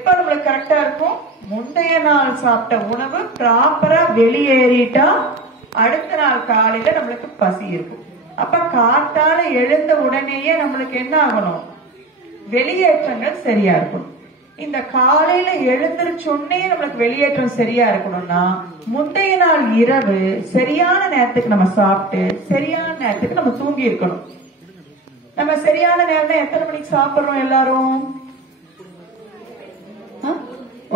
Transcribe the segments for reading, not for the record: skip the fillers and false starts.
எப்ப நம்மளுக்கு கரெக்டா இருக்கும்? முந்தைய நாள் சாப்பிட்ட உணவு ப்ராப்பரா வெளியேறிட்டா அடுத்த நாள் காலையில நம்மளுக்கு பசி இருக்கும். அப்ப காத்தால எழுந்த உடனேயே நம்மளுக்கு என்ன ஆகணும்? வெளியேற்றங்கள் சரியா இருக்கணும். இந்த காலையில எழுந்திருச்சொன்னே நம்மளுக்கு வெளியேற்றம் சரியா இருக்கணும்னா முந்தைய நாள் இரவு சரியான நேரத்துக்கு நம்ம சாப்பிட்டு சரியான நேரத்துக்கு நம்ம தூங்கி இருக்கணும். நம்ம சரியான நேரம் எத்தனை மணிக்கு சாப்பிடுறோம்? எல்லாரும்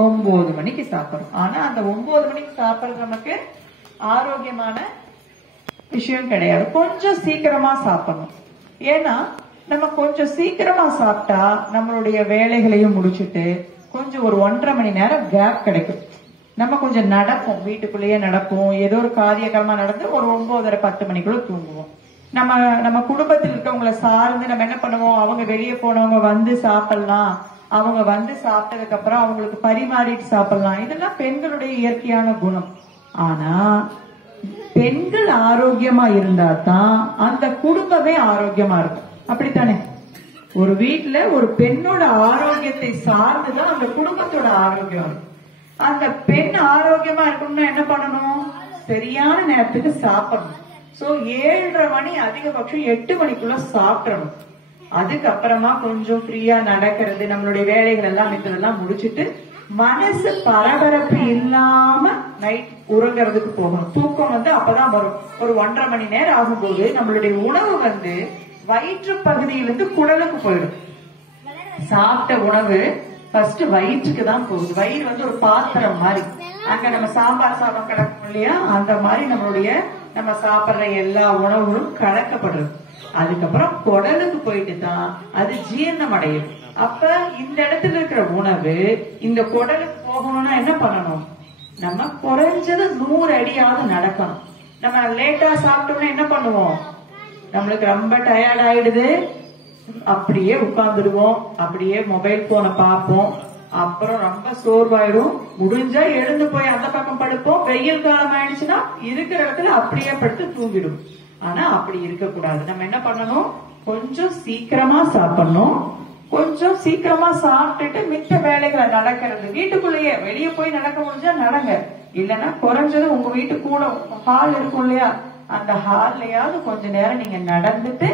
9 மணிக்கு சாப்பிடுறோம். ஆனா அந்த 9 மணிக்கு சாப்பிடுறது நமக்கு ஆரோக்கியமான விஷயம் கிடையாது. கொஞ்சம் சீக்கிரமா சாப்பிடணும். ஏன்னா நம்ம கொஞ்சம் சீக்கிரமா சாப்பிட்டா நம்மளுடைய வேலைகளையும் முடிச்சுட்டு கொஞ்சம் ஒரு 1.5 மணி நேரம் கேப் கிடைக்கும். நம்ம கொஞ்சம் நடப்போம், வீட்டுக்குள்ளேயே நடப்போம், ஏதோ ஒரு காரியகரமா நடந்து ஒரு 9:30 10 மணிக்குள்ள தூங்குவோம். நம்ம குடும்பத்தில் இருக்கவங்களை சார்ந்து நம்ம என்ன பண்ணுவோம்? அவங்க வெளியே போனவங்க வந்து சாப்பிடலாம், அவங்க வந்து சாப்பிட்டதுக்கு அப்புறம் அவங்களுக்கு பரிமாறிட்டு சாப்பிடலாம். இதெல்லாம் பெண்களுடைய இயற்கையான குணம். ஆனா பெண்கள் ஆரோக்கியமா இருந்தா தான் அந்த குடும்பமே ஆரோக்கியமா இருக்கும். அப்படித்தானே? ஒரு வீட்டுல ஒரு பெண்ணோட ஆரோக்கியத்தை சார்ந்துதான் அந்த குடும்பத்தோட ஆரோக்கியம். அந்த பெண் ஆரோக்கியமா இருக்கணும்னா என்ன பண்ணணும்? சரியான நேரத்துக்கு சாப்பிடணும். சோ 7:30 மணி அதிகபட்சம் 8 மணிக்குள்ள சாப்பிடணும். அதுக்கப்புறமா கொஞ்சம் ஃப்ரீயா நடக்கிறது, நம்மளுடைய வேலைகள் எல்லாம் மித்ததெல்லாம் முடிச்சுட்டு மனசு பரபரப்பு இல்லாம நைட் உறங்குறதுக்கு போகணும். தூக்கம் அப்பதான் வரும். ஒரு 1.5 மணி நேரம் ஆகும்போது நம்மளுடைய உணவு வயிற்று பகுதியிலிருந்து குடலுக்கு போயிடும். சாப்பிட்ட உணவு ஃபர்ஸ்ட் வயிற்றுக்கு தான் போகுது. வயிறு ஒரு பாத்திரம் மாதிரி. அங்க நம்ம சாம்பார் சாதம் கிடக்கும் இல்லையா, அந்த மாதிரி நம்ம சாப்பிடுற எல்லா உணவுகளும் கலக்கப்படுறது. அதுக்கப்புறம் குடலுக்கு போயிட்டு தான் அது ஜீரணம் அடையுது. அப்ப இந்த இடத்துல இருக்கிற உணவு இந்த குடலுக்கு போகணும்னா என்ன பண்ணணும்? நம்ம குறைஞ்சது 100 அடியாவது நடக்கணும். நம்ம லேட்டா சாப்பிட்டோம்னா என்ன பண்ணுவோம்? நம்மளுக்கு ரொம்ப டயர்ட் ஆயிடுது, அப்படியே உட்கார்ந்துடுவோம், அப்படியே மொபைல் போனை பார்ப்போம், அப்புறம் ரொம்ப சோர்வாயிடும். முடிஞ்சா எழுந்து போய் அந்த பக்கம் படுப்போம். வெயில் காலம் ஆயிடுச்சுன்னா இருக்கிற இடத்துல அப்படியே படுத்து தூங்கிடும். ஆனா அப்படி இருக்க கூடாது. நம்ம என்ன பண்ணணும்? கொஞ்சம் சீக்கிரமா சாப்பிடணும். கொஞ்சம் சீக்கிரமா சாப்பிட்டுட்டு மித்த வேலைகளை நடக்கிறது வீட்டுக்குள்ளேயே. வெளியே போய் நடக்க முடிஞ்சா நடங்க, இல்லைன்னா குறைஞ்சது உங்க வீட்டு கூட ஹால் இருக்கும் இல்லையா, அந்த ஹால்லையாவது கொஞ்ச நேரம் நீங்க நடந்துட்டு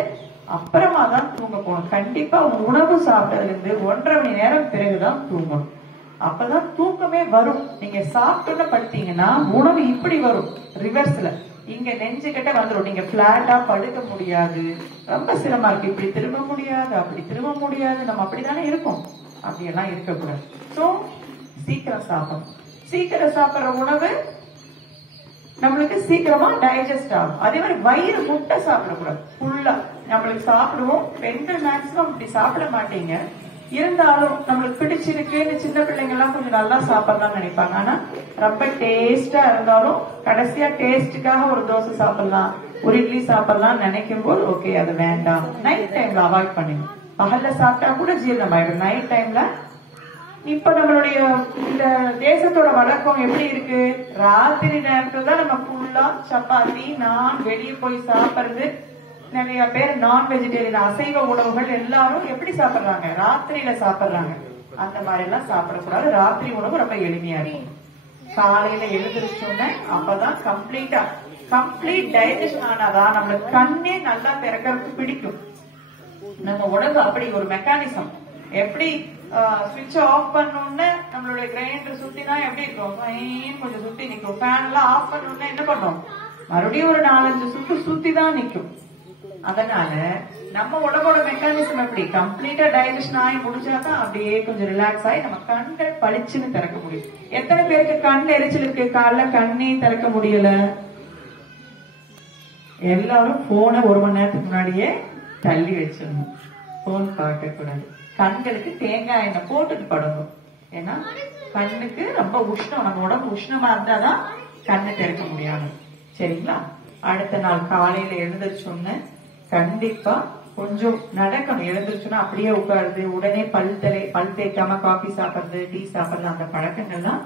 அப்புறமா தான் தூங்க போகணும். கண்டிப்பா உணவு சாப்பிட்டதுல இருந்து 1.5 மணி நேரம் பிறகுதான் தூங்கணும். அப்பதான் தூக்கமே வரும். நீங்க சாப்பிட்டு படுத்தீங்கன்னா உணவு இப்படி வரும் ரிவர்ஸ்ல, இங்க நெஞ்சு கிட்ட வந்துடும். நீங்க பிளாட்டா படுக்க முடியாது, ரொம்ப சிரமமா இருக்கு. இப்படி திரும்ப முடியாது, அப்படி திரும்ப முடியாது. நம்ம அப்படித்தானே இருக்கும். அப்படியெல்லாம் இருக்கக்கூடாது. சோ சீக்கிரம் சாப்பிடணும். சீக்கிரம் சாப்பிடுற உணவு நம்மளுக்கு சீக்கிரமா டைஜஸ்ட் ஆகும். அதே மாதிரி வயிறு முட்டை சாப்பிடக்கூடாது. ஃபுல்லா நம்மளுக்கு சாப்பிடுவோம். பெண்கள் மேக்சிமம் அப்படி சாப்பிட மாட்டீங்க. இருந்தாலும் நம்மளுக்கு பிடிச்சிருக்குன்னு சின்ன பிள்ளைங்க எல்லாம் கொஞ்சம் நல்லா சாப்பிடலாம்னு நினைப்பாங்க. ஆனா ரொம்ப டேஸ்டா இருந்தாலும் கடைசியா டேஸ்டுக்காக ஒரு தோசை சாப்பிடலாம், ஒரு இட்லி சாப்பிடலாம் நினைக்கும் போது ஓகே அது வேண்டாம். நைட் டைம்ல அவாய்ட் பண்ணுங்க. பகல்ல சாப்பிட்டா கூட ஜீரணம் ஆயிடும். நைட் டைம்ல இப்ப நம்மளுடைய இந்த தேசத்தோட வழக்கம் எப்படி இருக்கு? ராத்திரி நேரத்துல தான் நம்ம ஃபுல்லா சப்பாத்தி, நான் வெளியே போய் சாப்பிடுறது. நிறைய பேர் நான் வெஜிடேரியன், அசைவ உணவுகள் எல்லாரும் எப்படி சாப்பிடுறாங்க? ராத்திரியில சாப்பிடுறாங்க. அந்த மாதிரி எல்லாம் சாப்பிடக்கூடாது. ராத்திரி உணவு ரொம்ப எளிமையா இருக்கும். காலையில எழுந்திருச்சோன்னே அப்பதான் கம்ப்ளீட் டைஜஷன் ஆனாதான் நம்மளுக்கு கண்ணே நல்லா திறக்கிறதுக்கு பிடிக்கும். நம்ம உடம்பு அப்படி ஒரு மெக்கானிசம். எப்படி ஸ்விட்ச் ஆஃப் பண்ணோம்னு நம்மளுடைய கிரைண்டர் சுத்தினா எப்படி இருக்கும்? கொஞ்சம் சுத்தி நிக்கும். ஃபேன் எல்லாம் ஆஃப் பண்ணோம்னா என்ன பண்ணும்? மறுபடியும் ஒரு 4-5 சுத்தி தான் நிக்கும். அதனால நம்ம உடம்போட மெக்கானிசம் எப்படி கம்ப்ளீட்டா டைஜஷன் ஆகி முடிஞ்சாதான் அப்படியே கொஞ்சம் ரிலாக்ஸ் ஆகி நம்ம கண்கள் பளிச்சுன்னு திறக்க முடியும். எத்தனை பேருக்கு கண் எரிச்சல் இருக்கு? காலைல கண்ணே திறக்க முடியல. எல்லாரும் போனை 1 மணி நேரத்துக்கு முன்னாடியே தள்ளி வச்சிடணும். போன் பார்க்க கூடாது. கண்களுக்கு தேங்காய் எண்ணெய் போட்டுட்டு படணும். ஏன்னா கண்ணுக்கு ரொம்ப உஷ்ணம். நம்ம உடம்பு உஷ்ணமா இருந்தாதான் கண்ணு திறக்க முடியாது. சரிங்களா? அடுத்த நாள் காலையில எழுந்திருச்சோன்னு கண்டிப்பா கொஞ்சம் நடக்கணும். எழுந்திருச்சுன்னா அப்படியே உட்காருது, உடனே பல் தேய்க்காம காபி சாப்பிடுறது, டீ சாப்பிடுறது, அந்த பழக்கங்கள்லாம்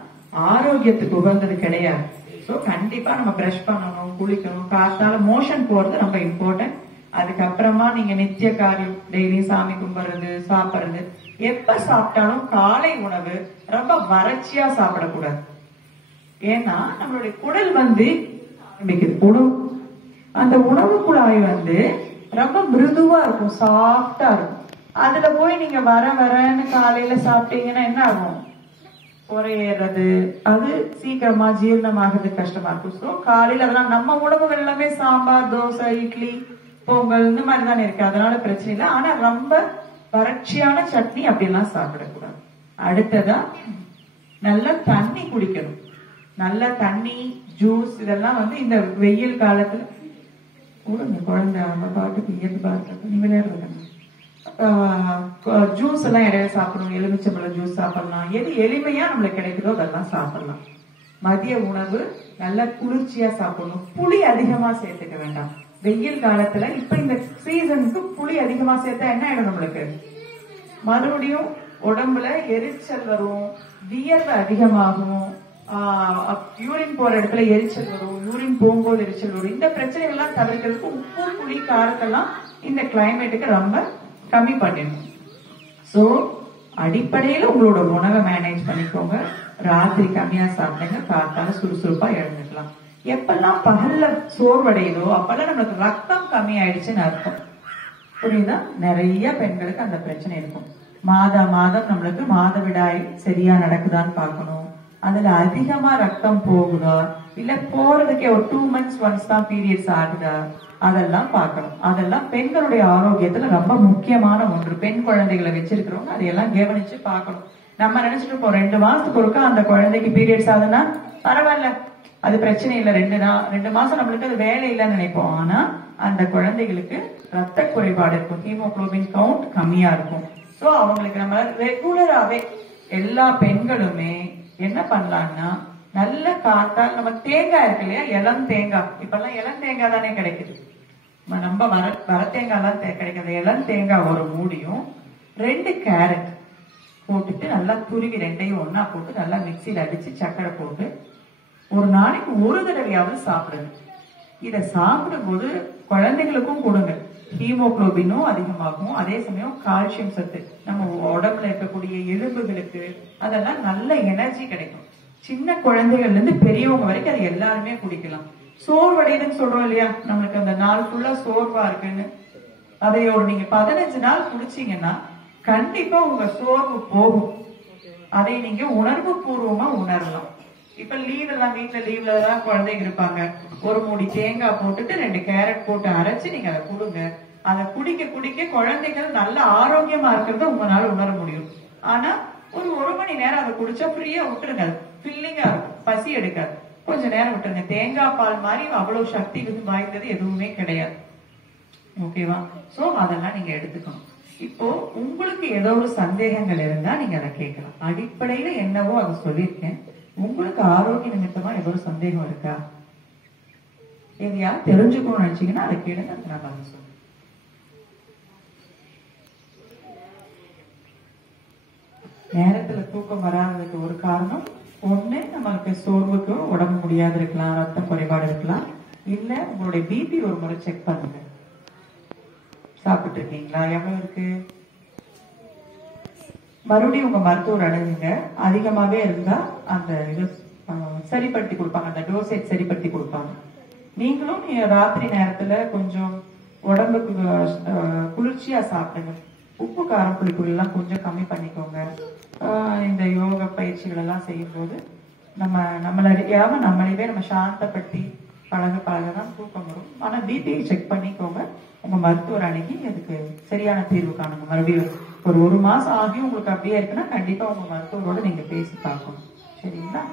ஆரோக்கியத்துக்கு உகந்தது கிடையாது. சோ கண்டிப்பா நம்ம பிரஷ் பண்ணணும், குளிக்கணும். காத்தால மோஷன் போறது ரொம்ப இம்பார்ட்டன்ட். அதுக்கப்புறமா நீங்க நித்திய காரியம் டெய்லி சாமி கும்பிடுறது, சாப்பிடுறது, எப்ப சாப்பிட்டாலும் காலை உணவு ரொம்ப வறட்சியா சாப்பிடக்கூடாது. ஏன்னா நம்மளுடைய குடல் ஆரம்பிக்குது. அந்த உணவு குழாய் ரொம்ப மிருதுவா இருக்கும், சாஃப்டா இருக்கும். அதுல போய் நீங்க வரன்னு காலையில சாப்பிட்டீங்கன்னா என்ன ஆகும்? குறையறது, அது சீக்கிரமா ஜீரணமாகிறது கஷ்டமா இருக்கும். ஸோ காலையில அதெல்லாம் நம்ம உணவுகள் எல்லாமே சாம்பார், தோசை, இட்லி, பொங்கல் இந்த மாதிரி தானே இருக்கு. அதனால பிரச்சனை இல்லை. ஆனா ரொம்ப வறட்சியான சட்னி அப்படிலாம் சாப்பிடக்கூடாது. அடுத்ததா நல்ல தண்ணி குடிக்கணும். நல்ல தண்ணி, ஜூஸ் இதெல்லாம் இந்த வெயில் காலத்துல குழந்தை அவங்க பாட்டுக்கு இயல்பு பார்த்து நீ விளையாடுறது. ஜூஸ் எல்லாம் இடையில சாப்பிடணும். எலுமிச்சம்பழம் ஜூஸ் சாப்பிடலாம். எது எளிமையா நம்மளுக்கு கிடைக்குதோ அதெல்லாம் சாப்பிடலாம். மதிய உணவு நல்ல குளிர்ச்சியா சாப்பிடணும். புளி அதிகமா சேர்த்துக்க வேண்டாம். வெயில் காலத்துல இப்ப இந்த சீசனுக்கு புளி அதிகமா சேர்த்தா என்ன ஆயிடும்? நம்மளுக்கு மறுபடியும் உடம்புல எரிச்சல் வரும், வியர்வை அதிகமாகும், யூரின் போற இடத்துல எரிச்சல் வரும், யூரின் போகும்போது எரிச்சல் வரும். இந்த பிரச்சனை எல்லாம் தவிர்க்கிறதுக்கு உப்பு, புளி, காரத்தெல்லாம் இந்த கிளைமேட்டுக்கு ரொம்ப கம்மி பண்ணிடணும். சோ அடிப்படையில உங்களோட உணவை மேனேஜ் பண்ணிக்கோங்க. ராத்திரி கம்மியா சாப்பிடுங்க, காத்தால சுறுசுறுப்பா எழுந்துக்கலாம். எப்பெல்லாம் பகல்ல சோர்வடையுதோ அப்பெல்லாம் நம்மளுக்கு ரத்தம் கம்மி ஆயிடுச்சுன்னு அர்த்தம். புரியுதா? நிறைய பெண்களுக்கு அந்த பிரச்சனை இருக்கும். மாதம் நம்மளுக்கு மாதவிடாய் சரியா நடக்குதான்னு பார்க்கணும். அதுல அதிகமா ரத்தம் போகுதா, இல்ல போறதுக்கே ஒரு 2 months ஒன்ஸ் தான் பீரியட்ஸ் ஆகுதா, அதெல்லாம் பார்க்கணும். அதெல்லாம் பெண்களுடைய ஆரோக்கியத்துல ரொம்ப முக்கியமான ஒன்று. பெண் குழந்தைகளை வச்சிருக்கிறவங்க அதையெல்லாம் கவனிச்சு பார்க்கணும். நம்ம நினைச்சிட்டு இருப்போம் 2 மாசத்துக்கு ஒருக்கா அந்த குழந்தைக்கு பீரியட்ஸ் ஆகுதுன்னா பரவாயில்ல, அது பிரச்சனை இல்லை, 2 மாசம் நம்மளுக்கு அது வேலை இல்லைன்னு நினைப்போம். ஆனா அந்த குழந்தைகளுக்கு ரத்த குறைபாடு இருக்கும், ஹீமோகுளோபின் கவுண்ட் கம்மியா இருக்கும். சோ அவங்களுக்கு நம்ம ரெகுலராவே எல்லா பெண்களுமே என்ன பண்ணலாம்னா, நல்ல காத்தால் நம்ம தேங்காய் இருக்கு இல்லையா, இளம் தேங்காய், இப்பெல்லாம் இளம் தேங்காய் தானே கிடைக்குது. நம்ம வர தேங்காய் எல்லாம் கிடைக்காது. இளம் தேங்காய் ஒரு மூடியும் 2 கேரட் போட்டுட்டு நல்லா துருவி 2ஐயும் ஒன்னா போட்டு நல்லா மிக்சியில அடிச்சு சக்கரை போட்டு ஒரு நாளைக்கு ஒரு தடவையாவது சாப்பிடுங்க. இத சாப்பிடும் போது குழந்தைகளுக்கும் கொடுங்க. ஹீமோகுளோபினும் அதிகமாகும், அதே சமயம் கால்சியம் சத்து நம்ம உடம்புல இருக்கக்கூடிய எலும்புகளுக்கு அதெல்லாம் நல்ல எனர்ஜி கிடைக்கும். சின்ன குழந்தைகள்ல இருந்து பெரியவங்க வரைக்கும் அதை எல்லாருமே குடிக்கலாம். சோர்வடையுதுன்னு சொல்றோம் இல்லையா, நம்மளுக்கு அந்த நாள் ஃபுல்லா சோர்வா இருக்குன்னு, அதை ஒரு நீங்க 15 நாள் குடிச்சீங்கன்னா கண்டிப்பா உங்க சோர்வு போகும். அதை நீங்க உணர்வு பூர்வமா உணரலாம். இப்ப வீட்டுல லீவ்ல தான் குழந்தைங்க இருப்பாங்க. ஒரு மூடி தேங்காய் போட்டுட்டு 2 கேரட் போட்டு அரைச்சு நீங்க அதை கொடுங்க. அதை குடிக்க குடிக்க குழந்தைகள் நல்ல ஆரோக்கியமா இருக்கிறத உங்களால உணர முடியும். ஆனா ஒரு மணி நேரம் அதை குடிச்சா ஃப்ரீயா விட்டுருங்க. ஃபில்லிங்கா இருக்கும், பசி எடுக்காது. கொஞ்ச நேரம் விட்டுருங்க. தேங்காய் பால் மாதிரி அவ்வளவு சக்தி வாய்ந்தது எதுவுமே கிடையாது. ஓகேவா? சோ அதெல்லாம் நீங்க எடுத்துக்கணும். இப்போ உங்களுக்கு ஏதோ ஒரு சந்தேகங்கள் இருந்தா நீங்க அதை கேட்கலாம். அடிப்படையில என்னவோ அதை சொல்லியிருக்கேன். உங்களுக்கு ஆரோக்கிய நிமித்தமா ஏதோ ஒரு சந்தேகம் இருக்கா, எதையா தெரிஞ்சுக்கணும்னு நினைச்சீங்கன்னா அதை கேளுங்க, நான் பதில் சொல்றேன். நேரத்துல தூக்கம் வராததுக்கு ஒரு காரணம் ஒண்ணு, நம்மளுக்கு சோர்வுக்கு உடம்பு முடியாது இருக்கலாம், ரத்த குறைபாடு இருக்கலாம். இல்ல உங்களுடைய பிபி ஒரு முறை செக் பண்ணுங்க. சாப்பிட்டு இருக்கீங்களா, எவ்வளவு இருக்கு, மறுபடியும் உங்க மருத்துவர் அணுகுங்க. அதிகமாவே இருந்தா அந்த இது சரிப்படுத்தி கொடுப்பாங்க, அந்த டோசேஜ் சரிப்படுத்தி கொடுப்பாங்க. நீங்களும் ராத்திரி நேரத்துல கொஞ்சம் உடம்புக்கு குளிர்ச்சியா சாப்பிடுங்க. உப்பு காரம் புளிப்புகள் எல்லாம் கொஞ்சம் கம்மி பண்ணிக்கோங்க. இந்த யோக பயிற்சிகள் எல்லாம் செய்யும் போது நம்மள அறியாம நம்மளையே நம்ம சாந்தப்படுத்தி பழகதான் தூக்கம் வரும். ஆனா பிபி செக் பண்ணிக்கோங்க, உங்க மருத்துவர் அணுகி அதுக்கு சரியான தீர்வு காணுங்க. மறுபடியும் ஒரு மாசம் ஆகி உங்களுக்கு அப்படியே இருக்குன்னா கண்டிப்பா உங்க மருத்துவரோட நீங்க பேசி பார்க்கணும். சரிங்களா?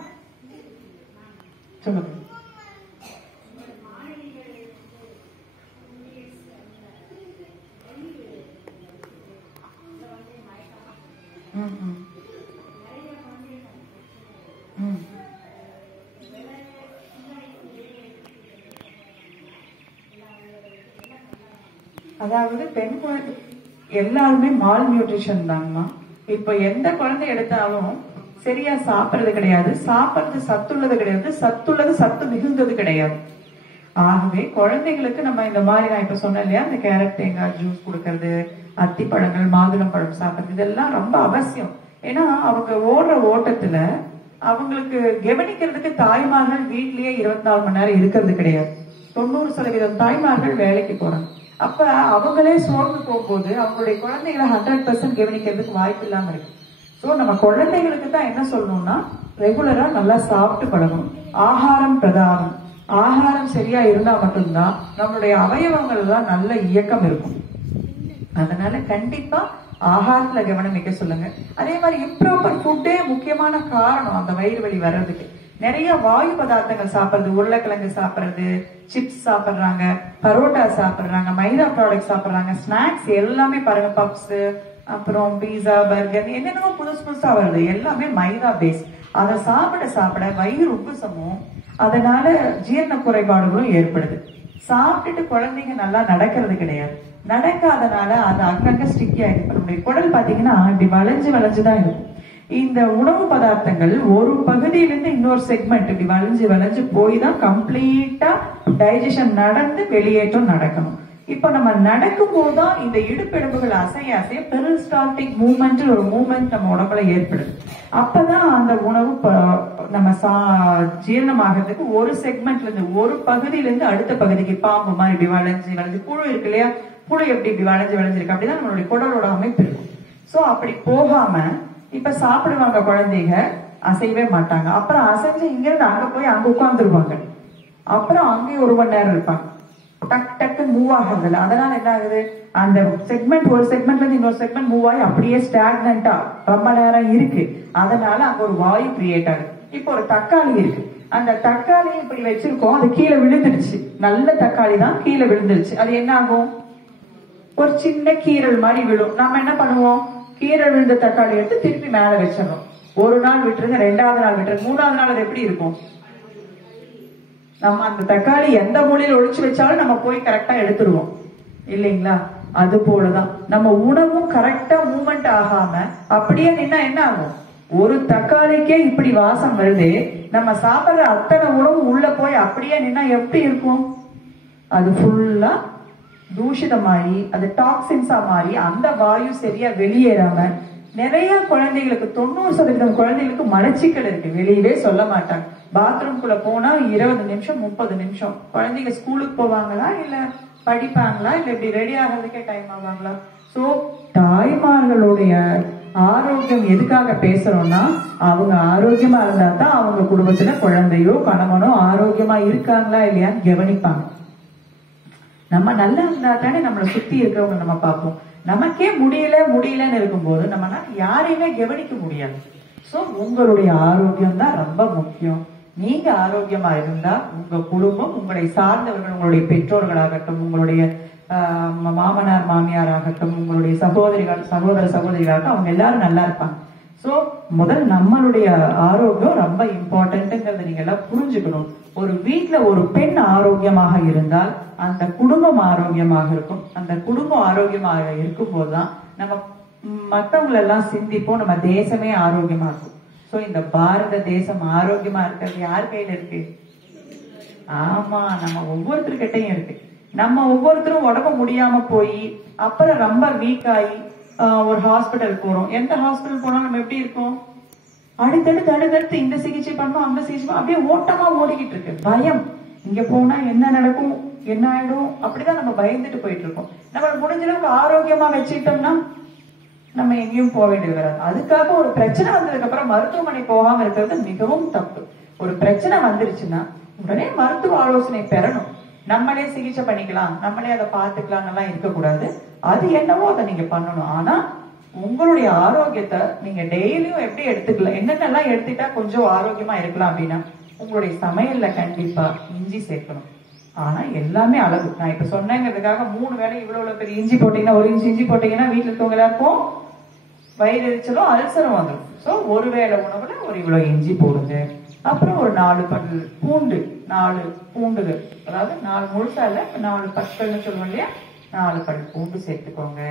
சொல்லுங்க. அதாவது பெண் குழந்தை எல்லாருமே மால் நியூட்ரிஷன் தாங்கம்மா. இப்ப எந்த குழந்தை எடுத்தாலும் சரியா சாப்பிடுறது கிடையாது, சாப்பிடுறது சத்துள்ளது கிடையாது, சத்துள்ளது சத்து மிகுந்தது கிடையாது. ஆகவே குழந்தைகளுக்கு நம்ம இந்த மாதிரி நான் இப்ப சொன்னேன் இல்லையா, இந்த கேரட் தேங்காய் ஜூஸ் கொடுக்கறது, அத்திப்பழங்கள், மாதுளம் பழம் சாப்பிடுறது இதெல்லாம் ரொம்ப அவசியம். ஏன்னா அவங்க ஓடுற ஓட்டத்துல அவங்களுக்கு கவனிக்கிறதுக்கு தாய்மார்கள் வீட்லயே 24 மணி நேரம் இருக்கிறது கிடையாது. 90% தாய்மார்கள் வேலைக்கு போறாங்க. அப்ப அவங்களே சோர்ந்து போகும்போது அவங்களுடைய குழந்தைகளை 100% கவனிக்கிறதுக்கு வாய்ப்பு இல்லாம இருக்கு. சோ நம்ம குழந்தைகளுக்கு தான் என்ன சொல்லணும்னா, ரெகுலரா நல்லா சாப்பிட்டு பழகணும். ஆகாரம் பிரதானம். ஆகாரம் சரியா இருந்தா மட்டும்தான் நம்மளுடைய அவயவங்கள் எல்லாம் நல்ல இயக்கம் இருக்கும். அதனால கண்டிப்பா ஆகாரத்துல கவனம் வைக்க சொல்லுங்க. அதே மாதிரி இம்ப்ராப்பர் ஃபுட்டே முக்கியமான காரணம் அந்த வயிறு வலி வர்றதுக்கு. நிறைய வாயு பதார்த்தங்கள் சாப்பிடுறது, உருளைக்கிழங்கு சாப்பிடுறது, சிப்ஸ் சாப்பிடுறாங்க, பரோட்டா சாப்பிடுறாங்க, மைதா ப்ராடக்ட் சாப்பிடுறாங்க, ஸ்நாக்ஸ் எல்லாமே பாருங்க, பப்ஸ், அப்புறம் பீஸா, பர்கர், என்னென்னமோ புதுசு புதுசா வருது, எல்லாமே மைதா பேஸ். அதை சாப்பிட சாப்பிட வயிறு உப்புசமும் அதனால ஜீரண குறைபாடுகளும் ஏற்படுது. சாப்பிட்டுட்டு குழந்தைங்க நல்லா நடக்கிறது கிடையாது. நடக்காதனால அது அங்கங்க ஸ்டிக்கி ஆயிடுது. நம்முடைய குடல் பாத்தீங்கன்னா இப்படி வளைஞ்சு வளைஞ்சுதான் இருக்கும். இந்த உணவு பதார்த்தங்கள் ஒரு பகுதியிலிருந்து இன்னொரு செக்மெண்ட் இப்படி வளைஞ்சு வளைஞ்சு போய் தான் கம்ப்ளீட்டா டைஜஷன் நடந்து வெளியேற்றம் நடக்கணும். இப்ப நம்ம நடக்கும் போதுதான் இந்த இடுப்பெலும்புகள் அசைய அசைய பெரிஸ்டால்டிக் மூவ்மெண்ட் ஒரு மூவ்மெண்ட் நம்ம உடம்புல ஏற்படுது. அப்பதான் அந்த உணவு நம்ம ஜீரணமாகிறதுக்கு ஒரு செக்மெண்ட்ல இருந்து ஒரு பகுதியில இருந்து அடுத்த பகுதிக்கு பாம்பு மாதிரி இப்படி வளைஞ்சு வளைஞ்சு, புழு இருக்கு இல்லையா, புழு எப்படி வளைஞ்சு வளைஞ்சிருக்கு அப்படிதான் நம்மளுடைய குடலோட அமைப்பு இருக்கும். சோ அப்படி போகாம இப்ப சாப்பிடுவாங்க குழந்தைங்க, அசையவே மாட்டாங்க. அப்புறம் அசைஞ்சு இங்க இருந்து அங்க போய் அங்க உட்கார்ந்துருவாங்க. அப்புறம் அங்கேயும் 1 மணி நேரம் இருப்பாங்க. டக் டக்கு மூவ் ஆகுறது இல்லை. அதனால என்ன ஆகுது, அந்த செக்மெண்ட் ஒரு செக்மெண்ட்ல இருந்து இன்னொரு செக்மெண்ட் மூவ் ஆகி அப்படியே ஸ்டாக்னண்டா ரொம்ப நேரம் இருக்கு. அதனால அங்க ஒரு வாயு கிரியேட் ஆகுது. இப்போ ஒரு தக்காளி இருக்கு, அந்த தக்காளி இப்படி வச்சிருக்கோம், அது கீழே விழுந்துடுச்சு. நல்ல தக்காளி தான் கீழே விழுந்துருச்சு. அது என்ன ஆகும், ஒரு சின்ன கீரல் மாதிரி விழும். நம்ம என்ன பண்ணுவோம், கீரல் விழுந்த தக்காளி எடுத்து திருப்பி மேல வச்சிடறோம். ஒரு நாள் விட்டுருங்க, 2வது நாள் விட்டுருங்க, 3வது நாள் அது எப்படி இருக்கும், நம்ம அந்த தக்காளி எந்த மூலையில ஒழிச்சு வச்சாலும் நம்ம போய் கரெக்டா எடுத்துருவோம் இல்லைங்களா? அது போலதான் நம்ம உணவும் கரெக்டா மூவ்மெண்ட் ஆகாம அப்படியே நின்னா என்ன ஆகும், ஒரு தக்காளிக்கே இப்படி வாசம் வருது, நம்ம சாப்பிடுற அத்தனை உணவு உள்ள போய் அப்படியே நின்னா எப்படி இருக்கும், அது ஃபுல்லா தூஷிதமாயி அது டாக்ஸின்ஸா மாறி அந்த வாயு சரியா வெளியேறாம நிறைய குழந்தைகளுக்கு 90% குழந்தைகளுக்கு மலச்சிக்கல் இருக்கு, வெளியவே சொல்ல மாட்டாங்க. பாத்ரூம்குள்ள போனா 20 நிமிஷம் 30 நிமிஷம். குழந்தைங்க ஸ்கூலுக்கு போவாங்களா இல்ல படிப்பாங்களா இல்ல இப்படி ரெடி ஆகிறதுக்கே டைம் ஆவாங்களா? சோ தாய்மார்களுடைய ஆரோக்கியம் எதுக்காக பேசுறோம்னா, அவங்க ஆரோக்கியமா இருந்தா தான் அவங்க குடும்பத்துல குழந்தையோ கணவனோ ஆரோக்கியமா இருக்காங்களா இல்லையான்னு கவனிப்பாங்க. நம்ம நல்லா இருந்தா தானே நம்மளை சுத்தி இருக்கிறவங்க நம்ம பார்ப்போம். நமக்கே முடியலன்னு இருக்கும்போது நம்ம யாரையுமே கவனிக்க முடியாது. சோ உங்களுடைய ஆரோக்கியம் தான் ரொம்ப முக்கியம். நீங்க ஆரோக்கியமா இருந்தா உங்க குடும்பம், உங்களை சார்ந்தவர்கள், உங்களுடைய பெற்றோர்களாகட்டும், உங்களுடைய மாமனார் மாமியார் ஆகட்டும், உங்களுடைய சகோதர சகோதரிகளாகட்டும், அவங்க எல்லாரும் நல்லா இருப்பாங்க. சோ முதல் நம்மளுடைய ஆரோக்கியம் ரொம்ப இம்பார்ட்டன்ட்ங்கிறத நீங்க எல்லாம் புரிஞ்சுக்கணும். ஒரு வீட்டுல ஒரு பெண் ஆரோக்கியமாக இருந்தால் அந்த குடும்பம் ஆரோக்கியமாக இருக்கும். அந்த குடும்பம் ஆரோக்கியமாக இருக்கும் போதுதான் நம்ம மத்தவங்களை எல்லாம் சிந்திப்போம், நம்ம தேசமே ஆரோக்கியமா இருக்கும். சோ இந்த பாரத தேசம் ஆரோக்கியமா இருக்கிறது யார் கையில இருக்கு? ஆமா, நம்ம ஒவ்வொருத்தருக்கிட்டையும் இருக்கு. நம்ம ஒவ்வொருத்தரும் உடம்பு முடியாம போய் அப்புறம் ரொம்ப வீக் ஆகி ஒரு ஹாஸ்பிட்டல் போறோம். எந்த ஹாஸ்பிட்டல் போனா நம்ம எப்படி இருக்கோம், அடுத்தடுத்து இந்த சிகிச்சை பண்ணோம் அந்த சிகிச்சை, அப்படியே ஓட்டமா ஓடிக்கிட்டு இருக்கு. பயம், இங்க போனா என்ன நடக்கும் என்ன ஆயிடும், அப்படிதான் நம்ம பயந்துட்டு போயிட்டு இருக்கோம். நம்ம முடிஞ்ச அளவுக்கு ஆரோக்கியமா வச்சுக்கிட்டோம்னா நம்ம எங்கேயும் போக வேண்டியது வராது. அதுக்காக ஒரு பிரச்சனை வந்ததுக்கு அப்புறம் மருத்துவமனை போகாம இருக்கிறது மிகவும் தப்பு. ஒரு பிரச்சனை வந்துருச்சுன்னா உடனே மருத்துவ ஆலோசனை பெறணும். நம்மளே சிகிச்சை பண்ணிக்கலாம், நம்மளே அதை பார்த்துக்கலாம் எல்லாம் இருக்கக்கூடாது. அது என்னவோ அதை நீங்க பண்ணணும். ஆனா உங்களுடைய ஆரோக்கியத்தை நீங்க டெய்லியும் எப்படி எடுத்துக்கலாம், என்னென்னலாம் எடுத்துட்டா கொஞ்சம் ஆரோக்கியமா இருக்கலாம் அப்படின்னா, உங்களுடைய சமையல்ல கண்டிப்பா இஞ்சி சேர்க்கணும். ஆனா எல்லாமே அளவு. நான் இப்ப சொன்னேங்கிறதுக்காக 3 வேளை இவ்வளவு பெரிய இஞ்சி போட்டீங்கன்னா, 1 இன்ச் இஞ்சி போட்டீங்கன்னா வீட்டுல இருக்கவங்க எல்லாருக்கும் வயிறு எரிச்சலும் அல்சரும் வந்துடும். சோ ஒரு வேளை உணவுல ஒரு இவ்வளவு இஞ்சி போடுங்க. அப்புறம் ஒரு 4 பல் பூண்டு, 4 பூண்டுகள், அதாவது 4 முழுசா இல்ல, 4 பற்கள்னு சொல்லுவோம் இல்லையா, 4 பல் பூண்டு சேர்த்துக்கோங்க.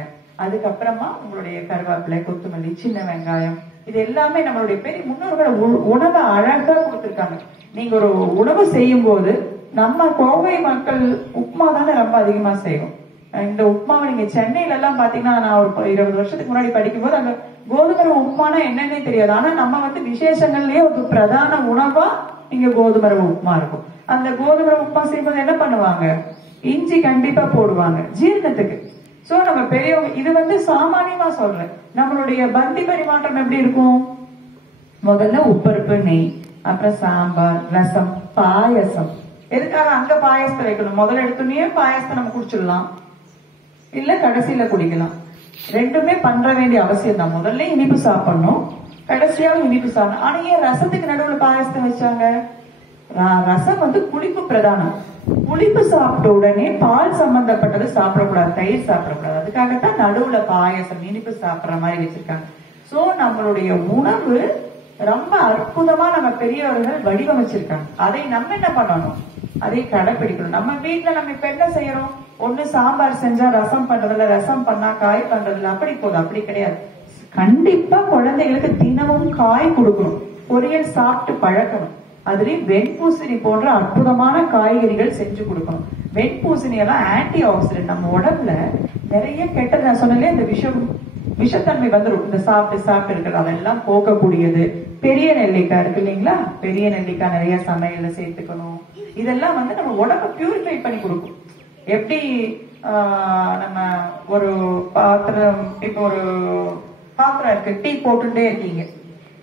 அதுக்கப்புறமா உங்களுடைய கருவேப்பிலை, கொத்தமல்லி, சின்ன வெங்காயம், இது எல்லாமே நம்மளுடைய பெரிய முன்னோர்கள் உணவை அழகா கொடுத்திருக்காங்க. நீங்க ஒரு உணவு செய்யும் போது, நம்ம கோவை மக்கள் உப்புமா தானே ரொம்ப அதிகமா செய்வோம். இந்த உப்புமாவை நீங்க சென்னையில எல்லாம் பாத்தீங்கன்னா, நான் ஒரு 20 வருஷத்துக்கு முன்னாடி படிக்கும் போது அங்க கோதுமை ரவை உப்புமானா என்னன்னே தெரியாது. ஆனா நம்ம வந்து விசேஷங்கள்லயே ஒரு பிரதான உணவா இங்க கோதுமை ரவை உப்புமா இருக்கும். அந்த கோதுமை ரவை உப்புமா செய்யும்போது என்ன பண்ணுவாங்க, இஞ்சி கண்டிப்பா போடுவாங்க ஜீரணத்துக்கு. சோ நம்ம பெரியவங்க இது வந்து சாமானியமா சொல்றேன். நம்மளுடைய பந்தி பரிமாற்றம் எப்படி இருக்கும், முதல்ல உப்பருப்பு நெய், அப்புறம் சாம்பார், ரசம், பாயசம். எதுக்காக அங்க பாயசத்தை வைக்கணும், முதல்ல எடுத்துனே பாயசத்தை நம்ம குடிச்சிடலாம், இல்ல கடைசியில குடிக்கலாம். ரெண்டுமே பண்ற வேண்டிய அவசியம் தான். முதல்ல இனிப்பு சாப்பிடணும், கடைசியாவும் இனிப்பு சாப்பிடணும். ஆனா ஏன் ரசத்துக்கு நடுவில் பாயசத்தை வச்சாங்க, ரசம் வந்து புளிப்பு பிரதானம். புளிப்பு சாப்பிட்ட உடனே பால் சம்பந்தப்பட்டது சாப்பிடக்கூடாது, தயிர் சாப்பிடக்கூடாது. அதுக்காகத்தான் நடுவுல பாயசம் இனிப்பு சாப்பிடுற மாதிரி வச்சிருக்காங்க. சோ நம்மளுடைய உணவு ரொம்ப அற்புதமா நம்ம பெரியவர்கள் வடிவமைச்சிருக்காங்க. அதை நம்ம என்ன பண்ணணும், அதை கடைபிடிக்கணும். நம்ம வீட்டுல நம்ம இப்ப என்ன செய்யறோம், ஒண்ணு சாம்பார் செஞ்சா ரசம் பண்றதில்ல, ரசம் பண்ணா காய் பண்றதில்ல, அப்படி போதும். அப்படி கிடையாது. கண்டிப்பா குழந்தைகளுக்கு தினமும் காய் கொடுக்கணும், பொரியல் சாப்பிட்டு பழக்கணும். அதுலயும் வெண்பூசணி போன்ற அற்புதமான காய்கறிகள் செஞ்சு கொடுக்கணும். வெண்பூசணி எல்லாம் ஆன்டி ஆக்சிடென்ட், நம்ம உடம்புல நிறைய கெட்டது, நான் சொன்னேன் இந்த விஷத்தன்மை வந்துடும் இந்த சாப்பிட்டு இருக்கிறது, அதெல்லாம் போக்கக்கூடியது. பெரிய நெல்லிக்காய் இருக்கு இல்லைங்களா, பெரிய நெல்லிக்காய் நிறைய சமையல்ல சேர்த்துக்கணும். இதெல்லாம் வந்து நம்ம உடம்ப பியூரிஃபை பண்ணி கொடுக்கும். எப்படி நம்ம ஒரு பாத்திரம், இப்போ ஒரு பாத்திரம் இருக்கு, டீ போட்டுட்டே இருக்கீங்க,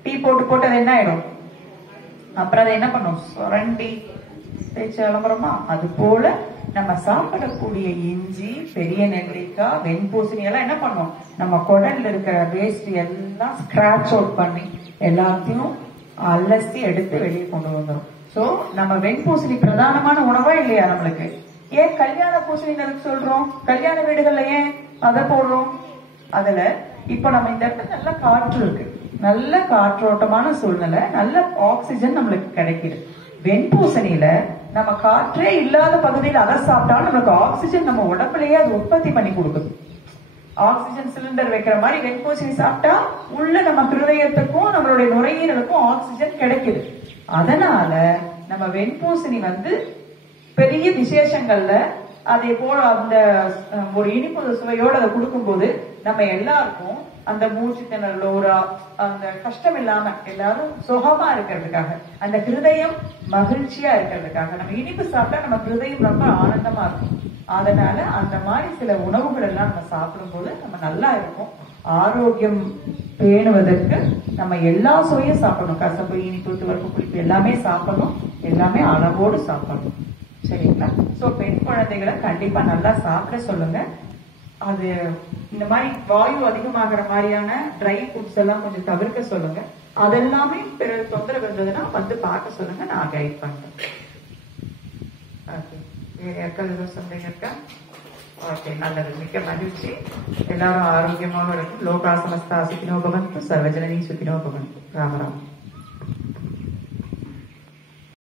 டீ போட்டு அது என்ன ஆயிடும், அப்புறம் அதை என்ன பண்ணும், சுரண்டி தேய்ச்சி விளம்பரமா. அது போல நம்ம சாப்பிடக்கூடிய இஞ்சி, பெரிய நெல்லிக்காய், வெண்பூசணி எல்லாம் என்ன பண்ணும், நம்ம குடல்ல இருக்கிற வேஸ்ட் எல்லாம் ஸ்கிராச் அவுட் பண்ணி எல்லாத்தையும் அலசி எடுத்து வெளியே கொண்டு வந்துடும். சோ நம்ம வெண்பூசணி பிரதானமான உணவா இல்லையா நம்மளுக்கு. ஏன் கல்யாண பூசணி சொல்றோம், கல்யாண வீடுகள்ல ஏன் அதை போடுறோம், அதுல இப்ப நம்ம இந்த இடத்துல நல்ல காற்று இருக்கு, நல்ல காற்றோட்டமான சூழ்நிலை, நல்ல ஆக்சிஜன் நம்மளுக்கு கிடைக்குது. வெண்பூசணியில நம்ம காற்றே இல்லாத பகுதியில் அதை சாப்பிட்டாலும் நம்மளுக்கு ஆக்சிஜன் நம்ம உடம்புலயே அது உற்பத்தி பண்ணி கொடுக்குது. ஆக்சிஜன் சிலிண்டர் வைக்கிற மாதிரி வெண்பூசணி சாப்பிட்டா உள்ள நம்ம ஹிருதயத்துக்கும் நம்மளுடைய நுரையீரலுக்கும் ஆக்சிஜன் கிடைக்குது. அதனால நம்ம வெண்பூசணி வந்து பெரிய விசேஷங்கள்ல அதே போல அந்த ஒரு இனிப்பு சுவையோட அதை கொடுக்கும் போது நம்ம எல்லாருக்கும் அந்த மூச்சு திணறலோ ஒரு அந்த கஷ்டம் இல்லாம எல்லாரும் சுகமா இருக்கிறதுக்காக, அந்த ஹிருதயம் மகிழ்ச்சியா இருக்கிறதுக்காக நம்ம இனிப்பு சாப்பிட்டா நம்ம ஹிருதயம் ரொம்ப ஆனந்தமா இருக்கும். அதனால அந்த மாதிரி சில உணவுகள் எல்லாம் நம்ம சாப்பிடும் போது நம்ம நல்லா இருக்கும். ஆரோக்கியம் பேணுவதற்கு நம்ம எல்லா சுவையும் சாப்பிடணும், கசப்பு, இனிப்பு, துவர்ப்பு, புளிப்பு எல்லாமே சாப்பிடணும், எல்லாமே அளவோடு சாப்பிடணும். சரிங்களா? சோ பெண் குழந்தைகளை கண்டிப்பா நல்லா சாப்பிட சொல்லுங்க. அது இந்த மாதிரி வாயு அதிகமாகிற மாதிரியான ட்ரை ஃபுட்ஸ் எல்லாம் கொஞ்சம் தவிர்க்க சொல்லுங்க. அதெல்லாமே பிறகு தொந்தரவு இருந்ததுன்னா வந்து பார்க்க சொல்லுங்க, நான் கைட் பண்றேன். ஓகே, வேற யாருக்காவது ஏதோ சந்தேகம் இருக்கா? ஓகே, நல்லது, மிக்க மகிழ்ச்சி. எல்லாரும் ஆரோக்கியமாக இருக்கும். லோகா சமஸ்தா சுகினோ பவந்து, சர்வஜனனி சுகினோ பவந்து. ராமராம்.